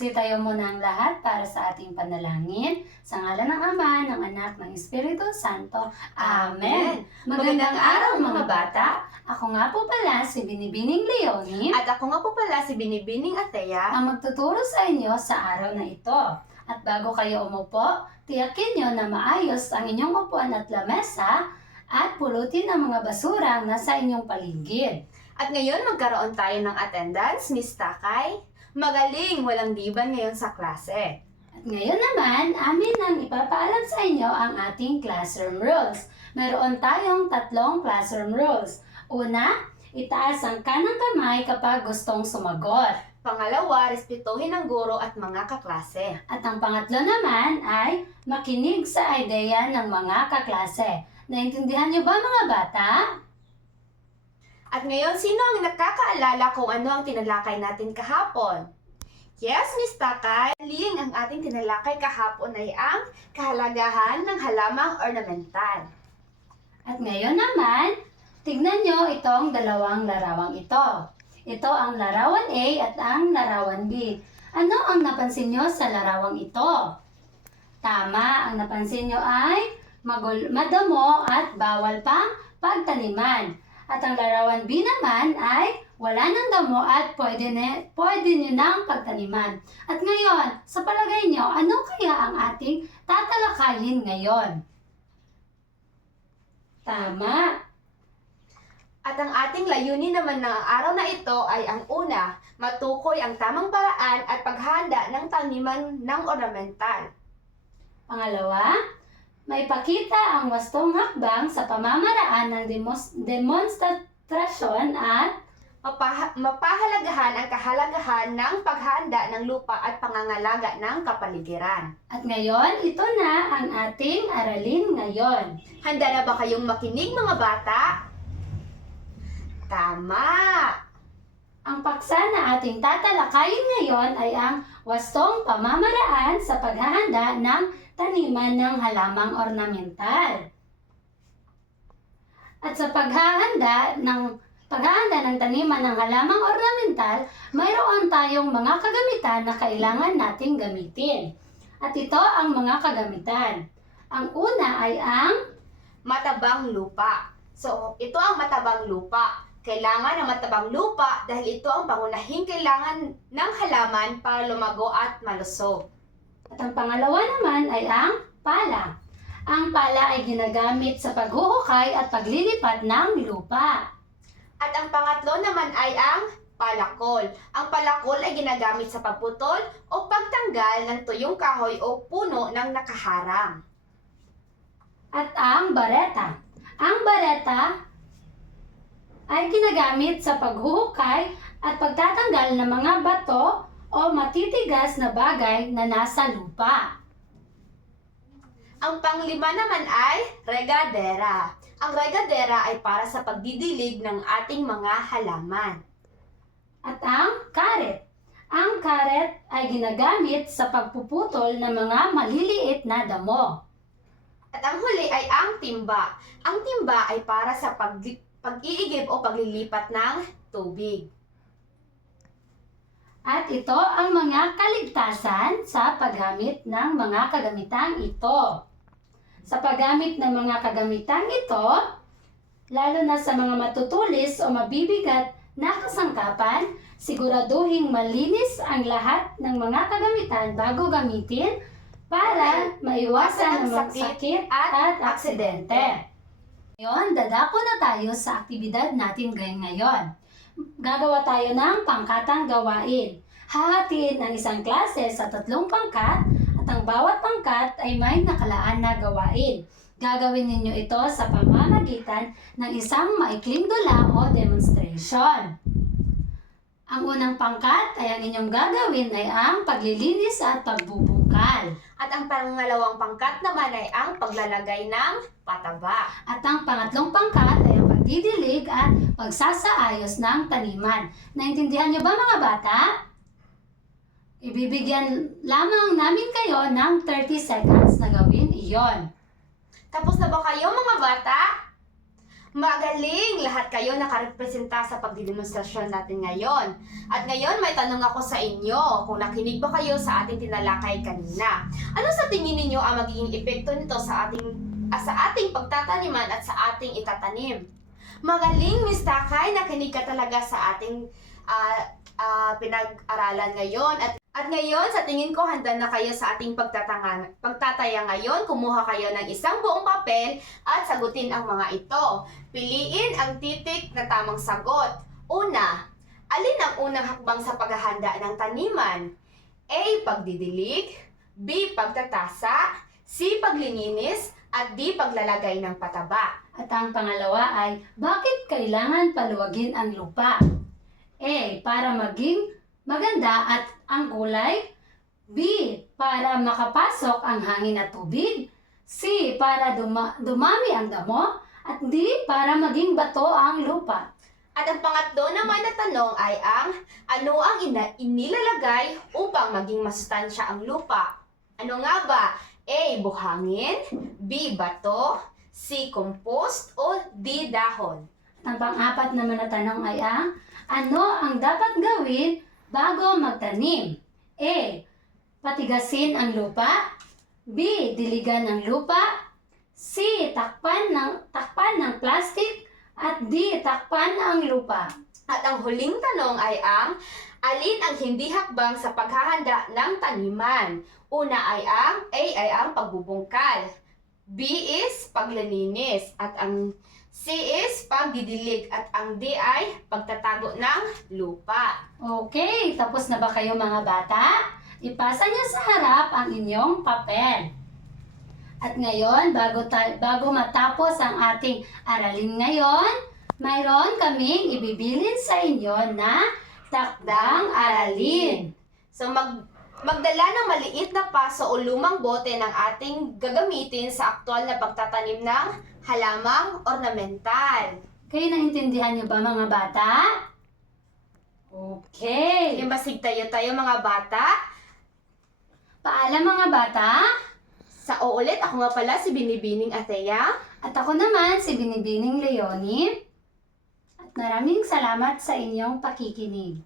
Magsitayo muna ang lahat para sa ating panalangin. Sa ngalan ng Ama, ng Anak, ng Espiritu Santo. Amen. Magandang araw mga bata. Ako nga po pala si Binibining Leonie. At ako nga po pala si Binibining Atea. Ang magtuturo sa inyo sa araw na ito. At bago kayo umupo, tiyakin nyo na maayos ang inyong upuan at lamesa at pulutin ang mga basura ang nasa inyong paligid. At ngayon magkaroon tayo ng attendance, Miss Takay. Magaling, walang diban ngayon sa klase. At ngayon naman, amin nang ipapaalam sa inyo ang ating classroom rules. Meron tayong 3 classroom rules. Una, itaas ang kanang kamay kapag gustong sumagot. Pangalawa, respetuhin ang guro at mga kaklase. At ang pangatlo naman ay makinig sa ideya ng mga kaklase. Naintindihan niyo ba mga bata? At ngayon, sino ang nakakaalala kung ano ang tinalakay natin kahapon? Yes, Miss Takay. Ling, ang ating tinalakay kahapon ay ang kahalagahan ng halamang ornamental. At ngayon naman, tignan nyo itong dalawang larawang ito. Ito ang larawan A at ang larawan B. Ano ang napansin nyo sa larawang ito? Tama, ang napansin nyo ay madamo at bawal pang pagtaniman. At ang larawan B naman ay wala ng damo at pwede nyo nang pagtaniman. At ngayon, sa palagay nyo, ano kaya ang ating tatalakayin ngayon? Tama. At ang ating layunin naman ng araw na ito ay ang una, matukoy ang tamang paraan at paghahanda ng taniman ng ornamental. Pangalawa, maipakita ang wastong hakbang sa pamamaraan ng demonstrasyon at mapahalagahan ang kahalagahan ng paghahanda ng lupa at pangangalaga ng kapaligiran. At ngayon, ito na ang ating aralin ngayon. Handa na ba kayong makinig mga bata? Tama! Ang paksa na ating tatalakayin ngayon ay ang wastong pamamaraan sa paghahanda ng taniman ng halamang ornamental. At sa paghahanda ng taniman ng halamang ornamental, mayroon tayong mga kagamitan na kailangan nating gamitin. At ito ang mga kagamitan. Ang una ay ang matabang lupa. So, ito ang matabang lupa. Kailangan ng matabang lupa dahil ito ang pangunahing kailangan ng halaman para lumago at malusog. At ang pangalawa naman ay ang pala. Ang pala ay ginagamit sa paghuhukay at paglilipat ng lupa. At ang pangatlo naman ay ang palakol. Ang palakol ay ginagamit sa pagputol o pagtanggal ng tuyong kahoy o puno ng nakaharang. At ang bareta. Ang bareta ay ginagamit sa paghuhukay at pagtatanggal ng mga bato o matitigas na bagay na nasa lupa. Ang panglima naman ay regadera. Ang regadera ay para sa pagdidilig ng ating mga halaman. At ang karet. Ang karet ay ginagamit sa pagpuputol ng mga maliliit na damo. At ang huli ay ang timba. Ang timba ay para sa pag-iigib o paglilipat ng tubig. At ito ang mga kaligtasan sa paggamit ng mga kagamitang ito. Sa paggamit ng mga kagamitang ito, lalo na sa mga matutulis o mabibigat na kasangkapan, siguraduhing malinis ang lahat ng mga kagamitan bago gamitin para maiwasan ang sakit at aksidente. Ngayon, dadako na tayo sa aktibidad natin ngayon. Gagawa tayo ng pangkatang gawain. Hahatiin ang isang klase sa 3 pangkat at ang bawat pangkat ay may nakalaan na gawain. Gagawin ninyo ito sa pamamagitan ng isang maikling dula o demonstration. Ang unang pangkat ay ang inyong gagawin ay ang paglilinis at pagbubungkal. At ang pangalawang pangkat naman ay ang paglalagay ng pataba. At ang pangatlong pangkat ay ang pagdidilig at pagsasaayos ng taniman. Naintindihan niyo ba mga bata? Ibibigyan lamang namin kayo ng 30 seconds na gawin iyon. Tapos na ba kayo mga bata? Magaling! Lahat kayo nakarepresenta sa pagdidemonstrasyon natin ngayon. At ngayon may tanong ako sa inyo kung nakinig ba kayo sa ating tinalakay kanina. Ano sa tingin ninyo ang magiging epekto nito sa ating pagtataniman at sa ating itatanim? Magaling, Miss Takay, nakinig ka talaga sa ating pinag-aralan ngayon. At ngayon, sa tingin ko, handa na kayo sa ating pagtataya ngayon. Kumuha kayo ng isang buong papel at sagutin ang mga ito. Piliin ang titik na tamang sagot. Una, alin ang unang hakbang sa paghahanda ng taniman? A. Pagdidilig, B. Pagtatasa, C. Paglilinis, at D. Paglalagay ng pataba. At ang pangalawa ay, bakit kailangan paluwagin ang lupa? A. Para maging maganda at ang kulay. B. Para makapasok ang hangin at tubig. C. Para dumami ang damo. At D. Para maging bato ang lupa. At ang pangatlo naman na tanong ay ano ang inilalagay upang maging masustansya ang lupa? Ano nga ba? A. Buhangin, B. Bato, C. Compost, o D. Dahon? At ang pang-apat naman na tanong ay ano ang dapat gawin bago magtanim? A. Patigasin ang lupa. B. Diligan ang lupa. C. Takpan ng plastic. At D. Takpan ang lupa. At ang huling tanong ay alin ang hindi hakbang sa paghahanda ng taniman? Una ay A ay ang pagbubungkal. B is paglilinis. At ang C is pagdidilig. At ang D ay pagtatago ng lupa. Okay, tapos na ba kayo mga bata? Ipasa niyo sa harap ang inyong papel. At ngayon, bago matapos ang ating aralin ngayon, mayroon kaming ibibilin sa inyo na takdang aralin. So magdala ng maliit na paso o lumang bote ng ating gagamitin sa aktwal na pagtatanim ng halamang ornamental. Kayo naintindihan niyo ba mga bata? Okay. Basig tayo mga bata. Paalam mga bata. Sa uulit, ako nga pala si Binibining Athea. At ako naman si Binibining Leonie. At maraming salamat sa inyong pakikinig.